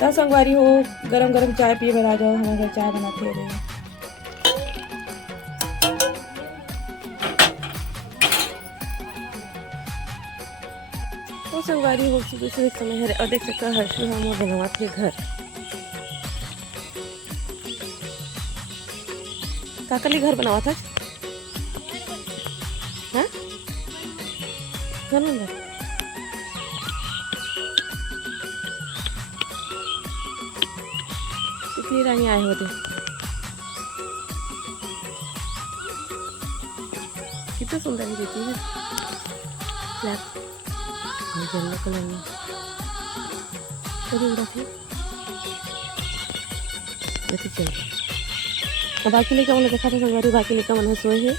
तो संगवारी हो गरम गरम चाय पिए बना जाओ, हमारे घर चाय बनाते रहे। तो संगवारी हो सुबह से समय है और देख सकते हो हर्षी हम बनवा थे घर काकली घर बनावा था। हाँ घर बन कितनी रानी आए होते, कितना सुंदर ही देती है ब्लैक और येलो कलर में कभी उड़ा थे चल। अब बाकी लेकर मैंने देखा था संगवारी, बाकी लेकर मैंने सोए है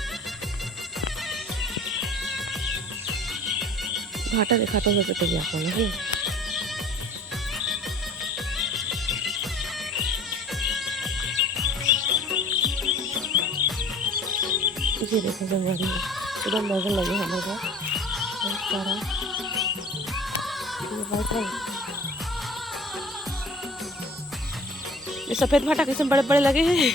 घाटा देखा था वैसे तभी आपको है। ये देखो संगवारी एकदम नजर लगे हमें तो सारा ये सफेद भाटा कैसे बड़े बड़े लगे हैं।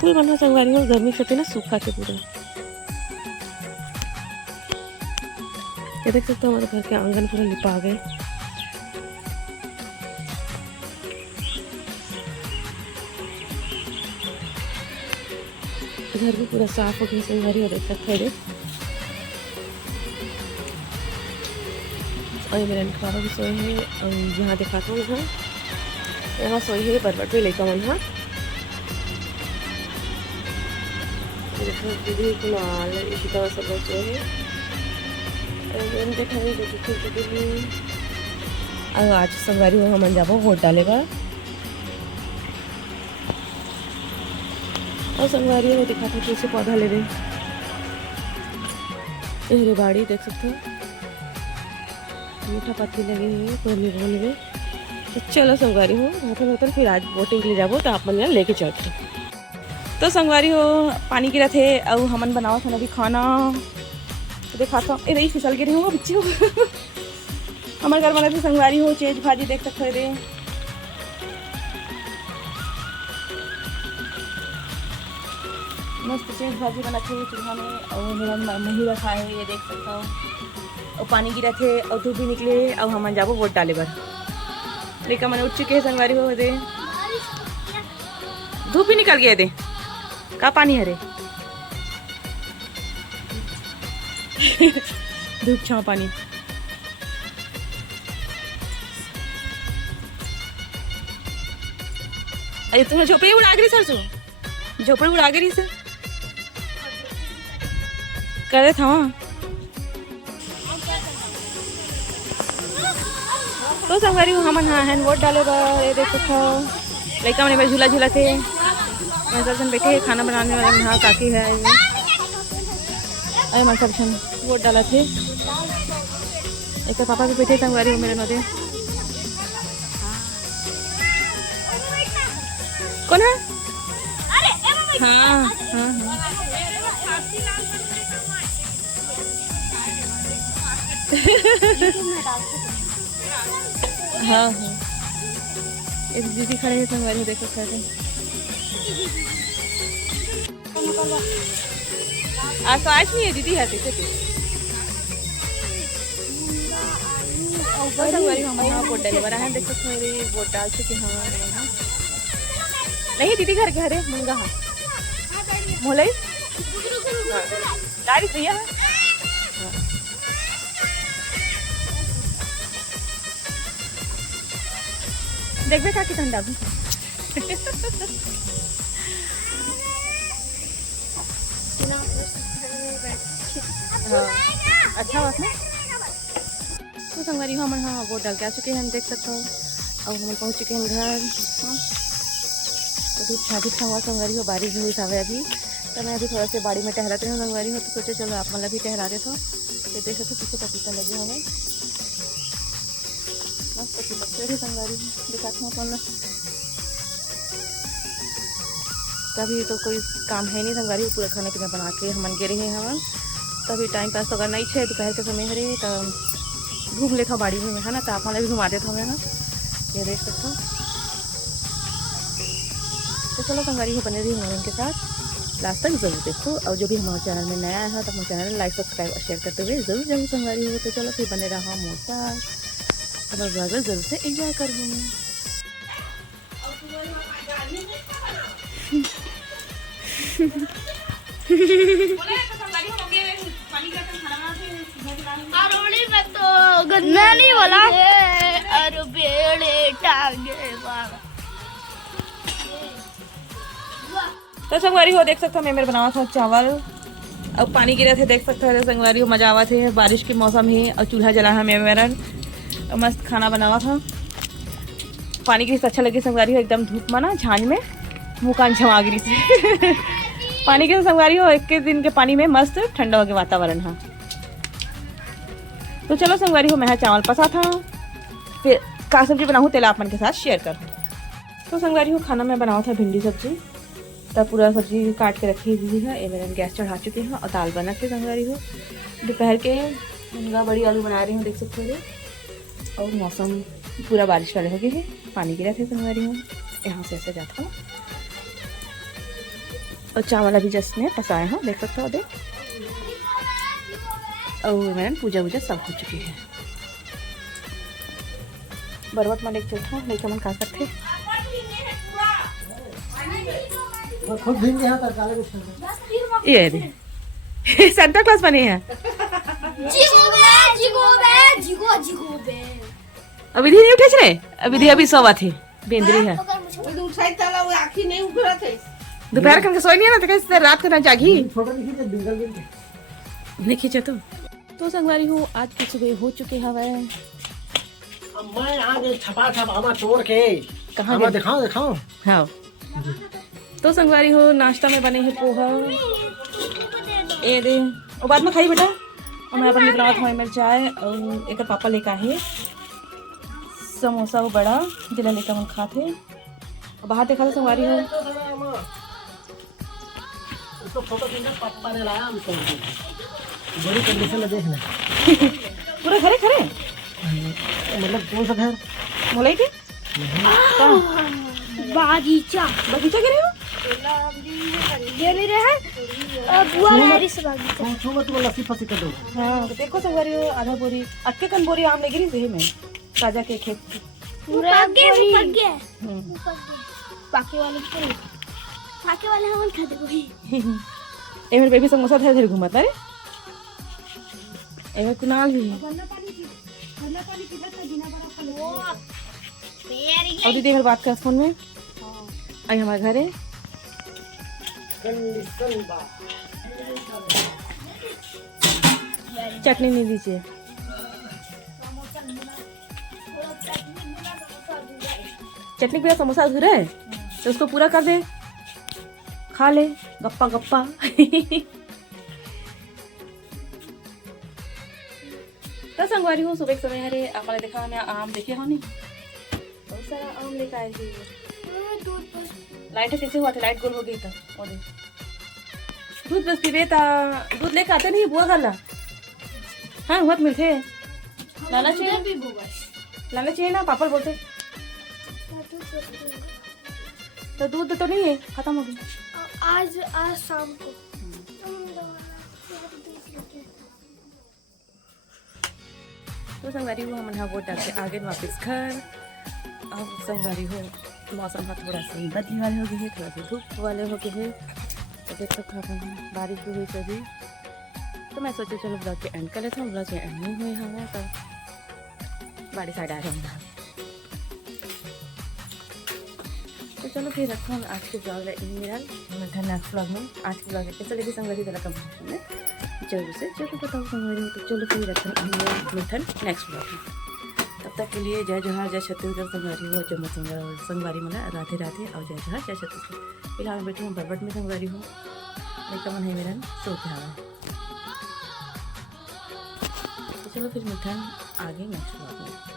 फूल बना संगवारी हो गर्मी से ना सूखा के पूरा। ये देख सकते हो हमारे घर के आंगन पूरा लिपा गए। घर भी पूरा साफ हो गया संगवारी, और देख सकते हैं और मेरे पापा भी सोए हैं। और यहाँ दिखाता हूँ घर, यहाँ सोई है बरबट पे लेकर मन। हाँ दीदी कुमाल इशिका सब लोग सोए हैं। और आज संगवारी हो हम जाबो वोट डालेगा। और संगवारी हो दिखा था कैसे पौधा ले रहे ये बाड़ी देख सकते हो, मीठा पत्ती लगे हैं कोहनी बोल में। तो चलो संगवारी हो होटल फिर आज वोटिंग के लिए जाबो तो आप मन यहाँ लेके चलते। तो संगवारी हो पानी गिरा थे और हमन बनावा था अभी खाना तो देखा था रही फिसल गिरी हूँ बच्ची हो। हमारे घर बना थे संगवारी हो चेज भाजी देख सकते थे। मस्त चेज भाजी बनाते हुए चूल्हा में और मेरा मही रखा है ये देख सकता हूँ। और पानी गिरा थे और धूप भी निकले और हम जाबो वोट डाले बर लेकिन मैंने उठ चुके हैं संगवारी हो दे धूप भी निकल गया दे का पानी हरे धूप छाव पानी। अरे तुम्हें झोपड़ी उड़ा गिरी सर सो झोपड़ी उड़ा गिरी सर करे था। तो संगवारी हम हैंड वोट डाले ये देख सकते हो लड़का मैंने झूला झूला थे मैं सब बैठे हैं खाना बनाने वाला यहाँ काकी है अरे मैं सब वोट डाला थे। एक तो पापा भी बैठे संगवारी हो मेरे नोदे कौन है। हाँ हाँ हाँ हाँ एक दीदी खड़े हैं संगवारी देखो खड़े आज नहीं है दीदी है संगवारी हम यहाँ वोट डाले बना है देखो थोड़ी वोट डाल चुके हाँ नहीं दीदी घर के हरे मुंगा हाँ मोले गाड़ी भैया देख बे काकी ठंडा भी हाँ अच्छा बात ना। तो संगवारी हम हाँ वोट डाल के आ चुके हैं हम देख सकते हो अब हम पहुँच चुके हैं घर। हाँ तो धूप छा हुआ संगवारी हो बारिश भी हुई था अभी तो मैं अभी थोड़ा से बाड़ी में टहराते हैं संगवारी हो तो सोचे चलो आप मतलब भी टहरा रहे थे तो देख सकते पीछे पपीता लगे हमें मस्त पपीता संगवारी दिखाती हूँ कौन तभी तो कोई काम है नहीं संगवारी पूरा खाने पीना बना के हमन गे रहे हम तभी टाइम पास तो करना ही है दोपहर के समय हरे तो घूम लेता बाड़ी में है ना तो आप भी घुमा देता हूँ यहाँ ये देख सकते हो। तो चलो संगवारी हो बने रही हमारे उनके साथ लास्ट तक जरूर देखो और जो भी हमारे चैनल में नया है तो हमारे चैनल लाइक सब्सक्राइब और शेयर करते हुए जरूर संगवारी हो। तो चलो फिर बने रहा मोटा और जरूर से एंजॉय करूँ। गन्ना नहीं बोला और बेड़े टांगे तो संगवारी हो देख सकते हो मैं मेरे बनावा था चावल और पानी गिरे थे देख सकते हो संगवारी हो मजा आवा थे बारिश के मौसम ही और चूल्हा जला है मेरा मस्त खाना बनावा था। पानी गिरी अच्छा लगे संगवारी हो एकदम धूप में ना झांझ में मुँह कान झमा गिरी थी पानी के संगवारी हो 21 दिन के पानी में मस्त ठंडा हो गया वातावरण है। तो चलो संगवारी हो मैं चावल पसा था फिर का सब्जी बनाऊँ तेल आपन के साथ शेयर करूँ। तो संगवारी हो खाना मैं बनावा था भिंडी सब्जी तब पूरा सब्जी काट के रखी हुई है ये मैंने गैस चढ़ा चुके हैं और दाल बना के संगवारी हो दोपहर के मुनगा बड़ी आलू बना रही हूँ देख सकते हो। और मौसम पूरा बारिश वाले हो गए है पानी गिरा थे संगवारी हो यहाँ से ऐसे जाता हूँ और चावल अभी जस्ट में पसाया है देख सकते हो देख और मैंने पूजा वूजा सब हो चुकी है। बरवट में देख चलता हूँ लेकिन मन का करते ये रे सांता क्लॉज बने हैं अभी नहीं उठे रे अभी अभी सोवा थे बेंदरी है दोपहर के सोई नहीं है ना तो कैसे रात को ना जागी नहीं खींचे तो संगवारी हूँ आज की सुबह हो चुके हवा मैं आज छपा छपा तोड़ के कहाँ दिखाओ हाँ। तो संगवारी हो नाश्ता में बने हैं पोहा ए दे और बाद में खाई बेटा और मैं अपन बनावा था मेरे चाय और एक पापा लेकर आए समोसा वो बड़ा जिला लेकर हम खाते और बाहर देखा था संगवारी हो उसको फोटो पापा ने लाया हमको बड़ी कंडीशन में देखना पूरा खरे खरे मतलब कौन सा घर मोलाई के बागीचा बगीचा गिरे हो ये नहीं रहा बुआ मेरी से बागीचा छो मत वो लस्सी फसी कर दो। हाँ तो देखो संगवारी हो आधा बोरी अक्के कन बोरी आम ले गिरी सही में ताजा के खेत की पूरा पक गया बाकी वाले हम खाते कोई ए मेरे बेबी समोसा धर धर घुमत रे ए कुनाल भी और दीदी घर बात कर फोन में आई हमारे घर है चटनी नहीं दीजिए चटनी के समोसा अधूरा है तो उसको पूरा कर दे खा ले गप्पा गप्पा तो संगवारी हो सुबह के समय हरे आपने देखा मैं आम देखे हो नहीं बहुत सारा आम लेकर आए थे लाइट कैसे हुआ था लाइट गोल हो गई था और दूध बस पीबे था दूध लेकर आते नहीं बुआ खाला हाँ बहुत मिलते लाना चाहिए ना पापड़ बोलते तो दूध तो नहीं है खत्म हो गया आज शाम को तो संगवारी हो हम वोट डाल के आगे वापस घर अब संगवारी हो मौसम का थोड़ा सा बदली वाले हो गए हैं थोड़ा सा धूप वाले हो गए हैं तो देख सकते हैं बारिश भी हुई कभी तो मैं सोचा चलो ब्लॉग के एंड कर लेता हूँ ब्लॉग के एंड नहीं हुए हमें तो बारिश आ रहा है तो चलो फिर रखता हूँ आज के ब्लॉग मेरा मिलता नेक्स्ट ब्लॉग में आज के ब्लॉग कैसे लगी संगवारी जरा कमेंट में जरूर से जरूर बताओ संगवारी तो चलो फिर रखता हूँ मिलता नेक्स्ट ब्लॉग में तब तक के लिए जय जोहार जय छत्तीसगढ़ संगवारी हो जब संगवारी मला राधे राधे और जय जोहार जय छत्तीसगढ़ फिलहाल मैं बैठी हूँ बरबट में संगवारी हूँ लेकिन मन है मेरा सो के हवा तो चलो फिर मिलता है आगे नेक्स्ट ब्लॉग में।